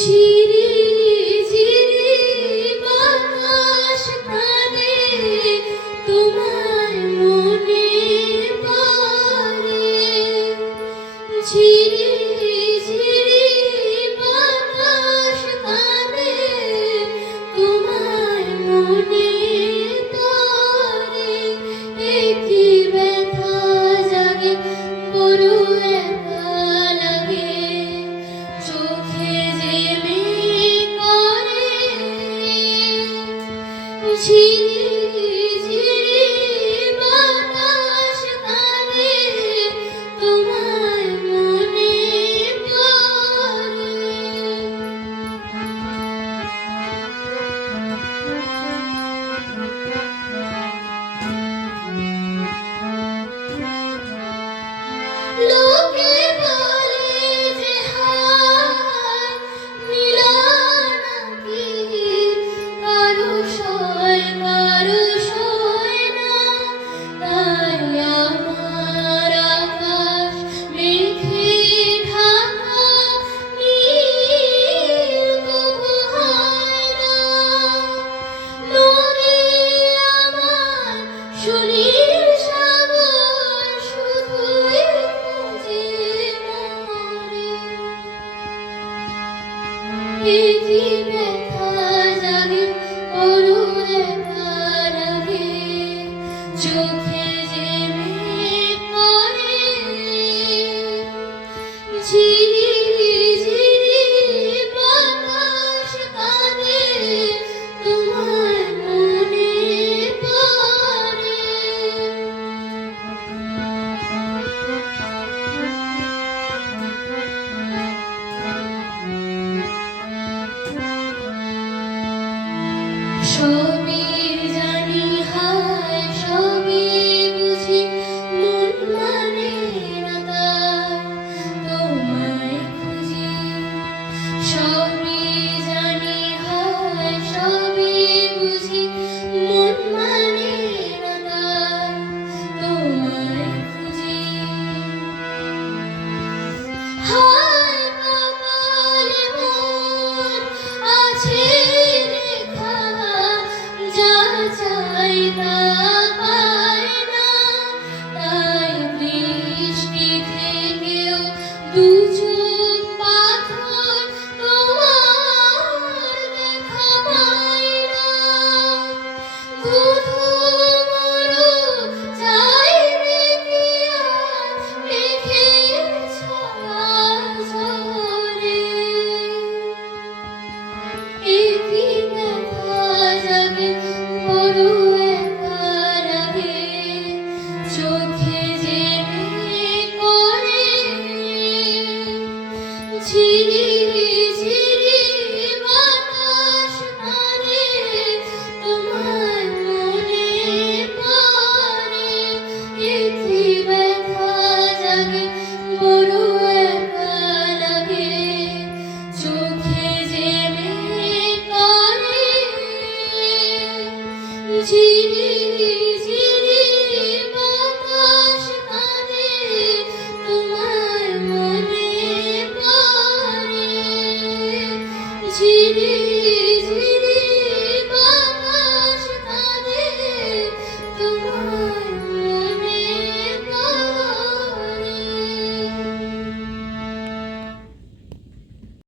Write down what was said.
ঝিরি ঝিরি বাতাস কানে তোমার মনে পড়ে। ঝিরি ঝিরি বাতাস কানে তোমার মনে পড়ে। একই ব্যথা জাগে বড় একা লাগে, চোখে যে মেঘ করে। ঝিরি ঝিরি বাতাস কানে তোমার মনে পড়ে। লোকে বলে যে হায় মিলন নাকি কারো সয় না, তাই আমার আকাশ মেঘে ঢাকা নীল তবু হয় না। মনে আমার সুনীল সাগর শুধুই খুঁজে মরে। একই ব্যথা জাগে বড় একা লাগে, চোখে যে মেঘ করে। ঝিরি ঝিরি বাতাস কানে তোমার মনে পড়ে। সবই জানি হায় সবই বুঝি, মন মানে না তার তোমায় খুঁজি। সবই জানি হায় সবই বুঝি, মন মানে না তার তোমায় খুঁজি। হায় কপালে মোর আছে লেখা, যা চাই তা পাই না, তাই বৃষ্টি থেকেও দু চোখ পাথর তোমার দেখা পাই না। শুধু মরু চাই রেখে আর মেঘের ছায়া ঝরে। একই ব্যথা জাগে বড় একা লাগে, চোখে যে মেঘ করে। ঝিরি ঝিরি বাতাস কানে তোমার মনে পড়ে। একই ব্যথা জাগে বড় একা লাগে, চোখে যে মেঘ করে। ঝিরি ঝিরি বাতাস কানে তোমার মনে পড়ে। ঝিরি